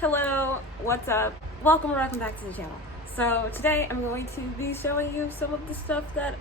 Hello, what's up? Welcome back to the channel. So today I'm going to be showing you some of the stuff that,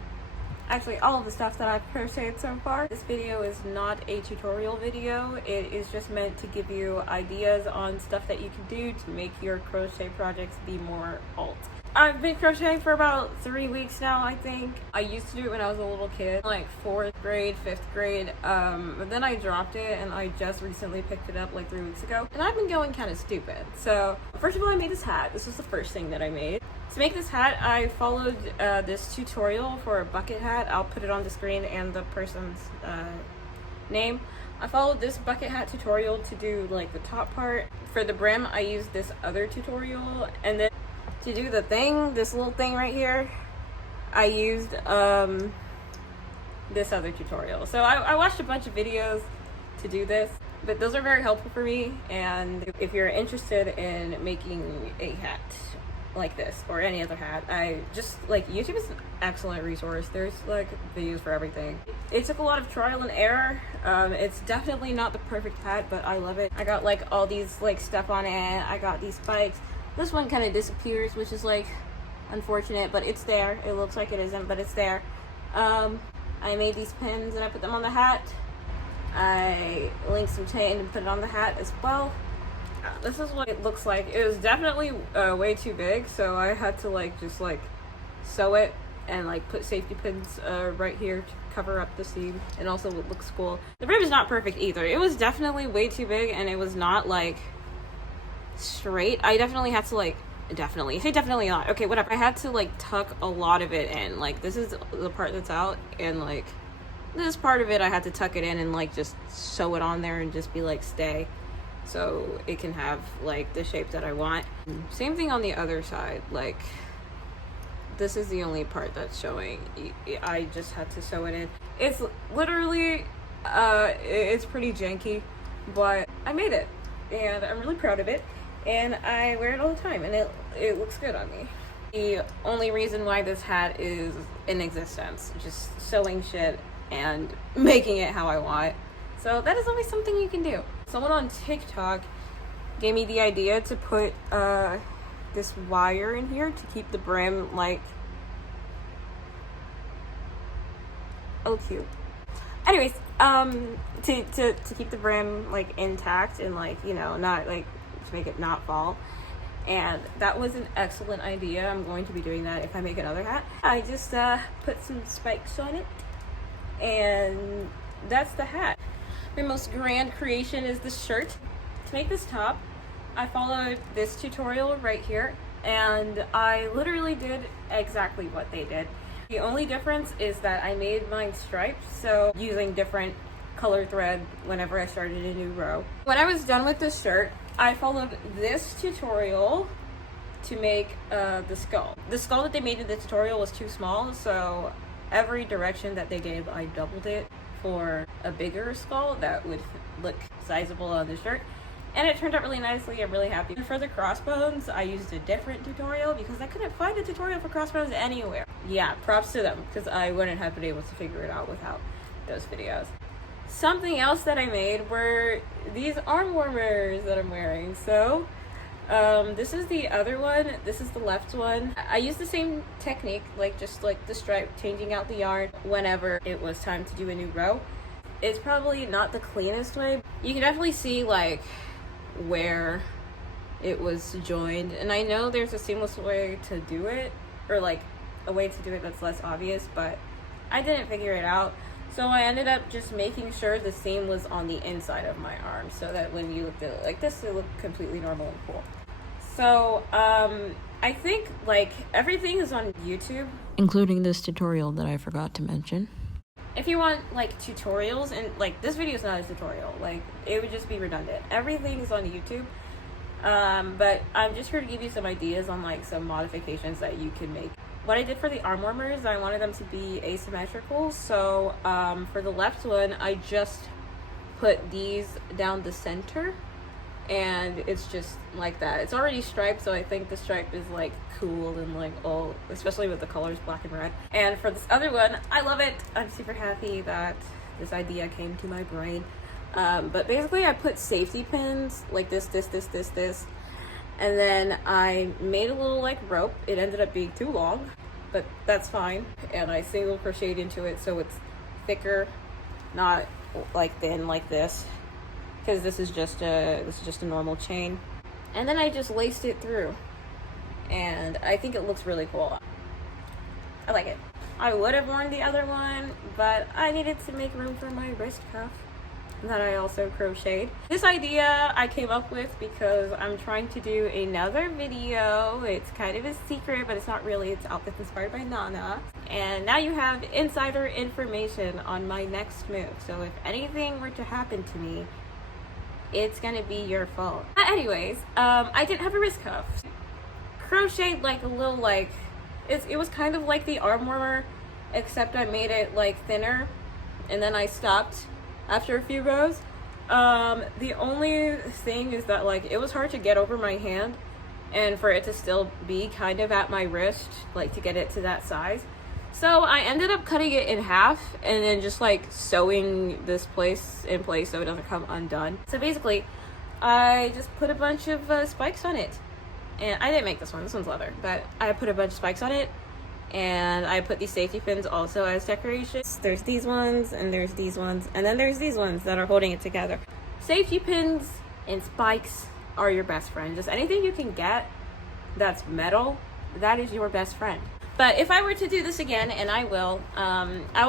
actually all of the stuff that I've crocheted so far. This video is not a tutorial video. It is just meant to give you ideas on stuff that you can do to make your crochet projects be more alt. I've been crocheting for about 3 weeks now, I think. I used to do it when I was a little kid, like 4th grade, 5th grade, but then I dropped it and I just recently picked it up like 3 weeks ago. And I've been going kind of stupid. So first of all, I made this hat. This was the first thing that I made. To make this hat, I followed this tutorial for a bucket hat. I'll put it on the screen and the person's name. I followed this bucket hat tutorial to do like the top part. For the brim, I used this other tutorial, and then to do the thing, this little thing right here, I used this other tutorial. So I watched a bunch of videos to do this, but those are very helpful for me. And if you're interested in making a hat like this or any other hat, I just like, YouTube is an excellent resource. There's like videos for everything. It took a lot of trial and error. It's definitely not the perfect hat, but I love it. I got like all these like stuff on it. I got these spikes. This one kind of disappears, which is like unfortunate, but it's there. It looks like it isn't, but it's there. I made these pins and I put them on the hat. I linked some chain and put it on the hat as well. This is what it looks like. It was definitely way too big, so I had to like just like sew it and like put safety pins right here to cover up the seam, and also it looks cool. The brim is not perfect either. It was definitely way too big, and it was not like straight. I definitely had to like, definitely not, okay, whatever. I had to like tuck a lot of it in. Like this is the part that's out, and like this part of it I had to tuck it in and like just sew it on there and just be like stay, so it can have like the shape that I want. Same thing on the other side. Like this is the only part that's showing. I just had to sew it in. It's literally it's pretty janky, but I made it and I'm really proud of it. And I wear it all the time, and it looks good on me. The only reason why this hat is in existence, just sewing shit and making it how I want. So that is always something you can do. Someone on TikTok gave me the idea to put this wire in here to keep the brim like, oh cute. Anyways, to keep the brim like intact and like, you know, not like, to make it not fall, and that was an excellent idea. I'm going to be doing that if I make another hat. I just put some spikes on it, and that's the hat. My most grand creation is this shirt. To make this top, I followed this tutorial right here, and I literally did exactly what they did. The only difference is that I made mine striped, so using different color thread whenever I started a new row. When I was done with this shirt, I followed this tutorial to make the skull. The skull that they made in the tutorial was too small, so every direction that they gave, I doubled it for a bigger skull that would look sizable on the shirt. And it turned out really nicely. I'm really happy. And for the crossbones, I used a different tutorial because I couldn't find a tutorial for crossbones anywhere. Yeah, props to them, because I wouldn't have been able to figure it out without those videos. Something else that I made were these arm warmers that I'm wearing. So this is the other one, this is the left one. I used the same technique, like just like the stripe, changing out the yarn whenever it was time to do a new row. It's probably not the cleanest way. You can definitely see like where it was joined, and I know there's a seamless way to do it, or like a way to do it that's less obvious, but I didn't figure it out. So I ended up just making sure the seam was on the inside of my arm, so that when you looked at it like this, it looked completely normal and cool. So I think like everything is on YouTube, including this tutorial that I forgot to mention. If you want like tutorials, and like this video is not a tutorial, like it would just be redundant. Everything is on YouTube, but I'm just here to give you some ideas on like some modifications that you can make. What I did for the arm warmers, I wanted them to be asymmetrical, so for the left one, I just put these down the center, and it's just like that. It's already striped, so I think the stripe is like cool and like all, especially with the colors black and red. And for this other one, I love it. I'm super happy that this idea came to my brain. But basically I put safety pins like this, and then I made a little like rope. It ended up being too long, but that's fine. And I single crocheted into it so it's thicker, not like thin like this, because this is just a normal chain. And then I just laced it through, and I think it looks really cool. I like it. I would have worn the other one, but I needed to make room for my wrist cuff that I also crocheted. This idea I came up with because I'm trying to do another video. It's kind of a secret, but it's not really. It's outfits inspired by Nana. And now you have insider information on my next move. So if anything were to happen to me, it's gonna be your fault. Anyways, I didn't have a wrist cuff. Crocheted like a little like, it was kind of like the arm warmer, except I made it like thinner, and then I stopped after a few rows. The only thing is that like it was hard to get over my hand and for it to still be kind of at my wrist, like to get it to that size. So I ended up cutting it in half and then just like sewing this place in place so it doesn't come undone. So basically I just put a bunch of spikes on it, and I didn't make this one's leather, but I put a bunch of spikes on it. And I put these safety pins also as decorations. There's these ones, and there's these ones, and then there's these ones that are holding it together. Safety pins and spikes are your best friend. Just anything you can get that's metal, that is your best friend. But if I were to do this again, and I will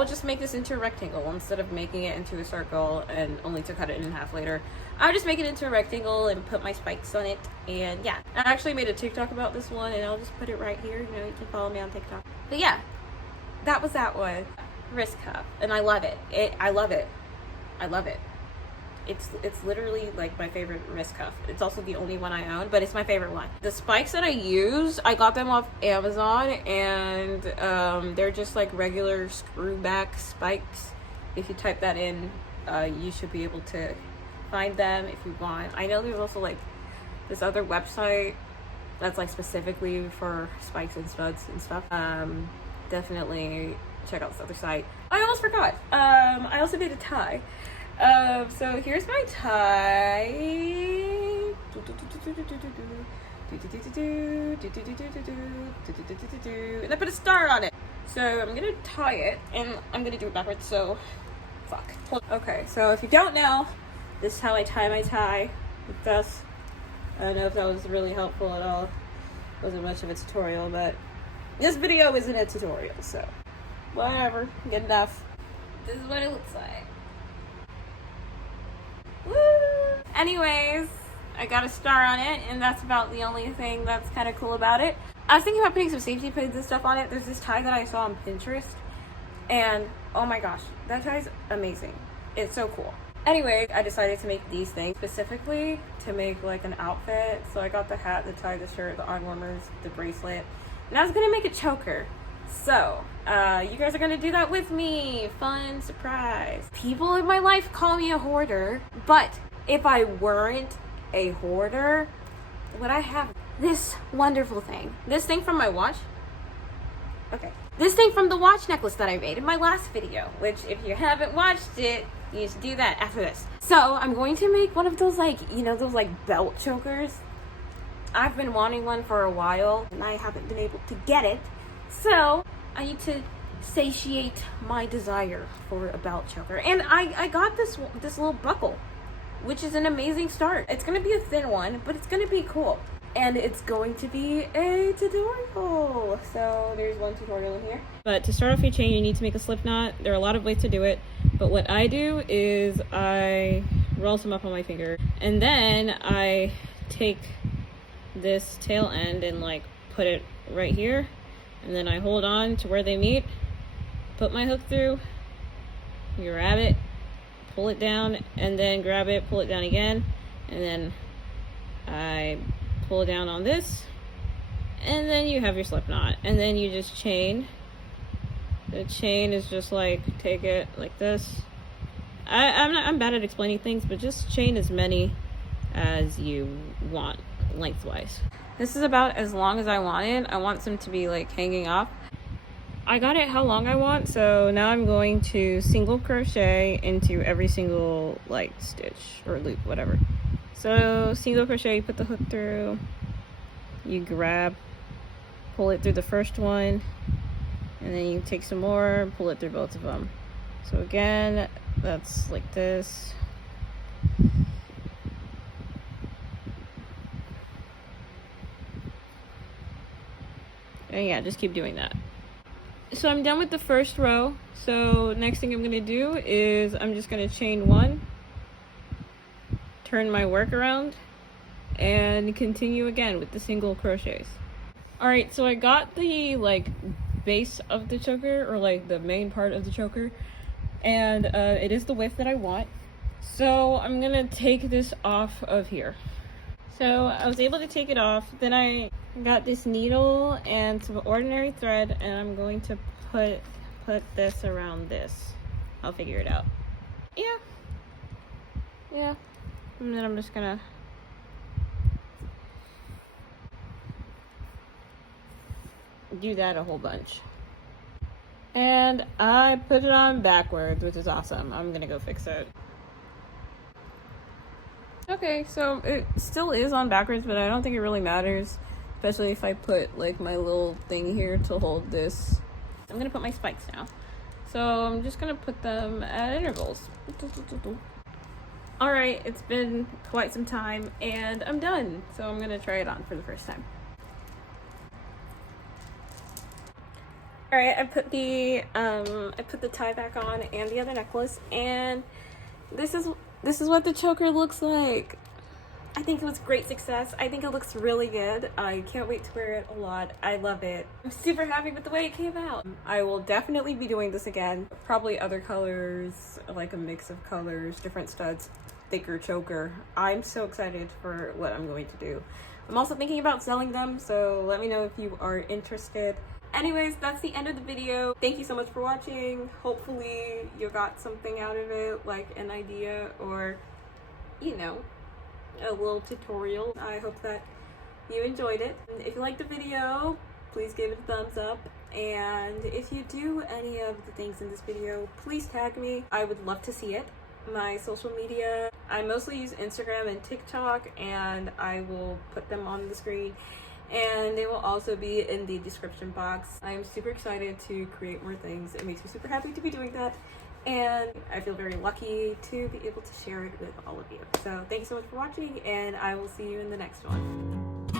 just make this into a rectangle instead of making it into a circle and only to cut it in half later. I'll just make it into a rectangle and put my spikes on it, and yeah. I actually made a TikTok about this one, and I'll just put it right here. You know, you can follow me on TikTok. But yeah, that was that one. Wrist cuff, and I love it. I love it. It's literally like my favorite wrist cuff. It's also the only one I own, but it's my favorite one. The spikes that I use, I got them off Amazon, and they're just like regular screw back spikes. If you type that in, you should be able to find them if you want. I know there's also like this other website that's like specifically for spikes and studs and stuff. Definitely check out this other site. I almost forgot. I also made a tie. So here's my tie. And I put a star on it. So I'm gonna tie it, and I'm gonna do it backwards, so fuck. Okay, so if you don't know, this is how I tie my tie with this. I don't know if that was really helpful at all. It wasn't much of a tutorial, but this video isn't a tutorial, so whatever, good enough. This is what it looks like. Woo! Anyways, I got a star on it, and that's about the only thing that's kind of cool about it. I was thinking about putting some safety pins and stuff on it. There's this tie that I saw on Pinterest, and oh my gosh, that tie's amazing. It's so cool. Anyway, I decided to make these things specifically to make like an outfit. So I got the hat, the tie, the shirt, the arm warmers, the bracelet, and I was gonna make a choker. So you guys are gonna do that with me. Fun surprise. People in my life call me a hoarder, but if I weren't a hoarder, would I have this wonderful thing? This thing from my watch? Okay. This thing from the watch necklace that I made in my last video, which if you haven't watched it, you should do that after this. So I'm going to make one of those like, you know, those like belt chokers. I've been wanting one for a while and I haven't been able to get it. So I need to satiate my desire for a belt choker. And I got this little buckle, which is an amazing start. It's gonna be a thin one, but it's gonna be cool. And it's going to be a tutorial. So there's one tutorial in here. But to start off your chain, you need to make a slip knot. There are a lot of ways to do it. But what I do is I roll some up on my finger. And then I take this tail end and like put it right here. And then I hold on to where they meet. Put my hook through. Grab it. Pull it down. And then grab it. Pull it down again. And then I pull down on this, and then you have your slip knot, and then you just chain. The chain is just like, take it like this. I'm bad at explaining things, but just chain as many as you want lengthwise. This is about as long as I want it. I want them to be like hanging off. I got it how long I want, so now I'm going to single crochet into every single like stitch or loop, whatever. So single crochet, you put the hook through, you grab, pull it through the first one, and then you take some more, pull it through both of them. So again, that's like this. And yeah, just keep doing that. So I'm done with the first row. So next thing I'm gonna do is I'm just gonna chain one, turn my work around, and continue again with the single crochets. All right, so I got the like base of the choker, or like the main part of the choker, and it is the width that I want. So I'm gonna take this off of here. So I was able to take it off. Then I got this needle and some ordinary thread, and I'm going to put this around this. I'll figure it out. Yeah. And then I'm just gonna do that a whole bunch. And I put it on backwards, which is awesome. I'm gonna go fix it. Okay, so it still is on backwards, but I don't think it really matters, especially if I put like my little thing here to hold this. I'm gonna put my spikes now. So I'm just gonna put them at intervals. All right, it's been quite some time and I'm done. So I'm gonna try it on for the first time. All right, I put the tie back on and the other necklace, and this is what the choker looks like. I think it was a great success. I think it looks really good. I can't wait to wear it a lot. I love it. I'm super happy with the way it came out. I will definitely be doing this again. Probably other colors, like a mix of colors, different studs, thicker choker. I'm so excited for what I'm going to do. I'm also thinking about selling them, so let me know if you are interested. Anyways, that's the end of the video. Thank you so much for watching. Hopefully you got something out of it, like an idea or, you know, a little tutorial. I hope that you enjoyed it. And if you liked the video, please give it a thumbs up. And if you do any of the things in this video, please tag me. I would love to see it. My social media, I mostly use Instagram and TikTok, and I will put them on the screen. And they will also be in the description box. I'm super excited to create more things. It makes me super happy to be doing that. And I feel very lucky to be able to share it with all of you. So thank you so much for watching, and I will see you in the next one.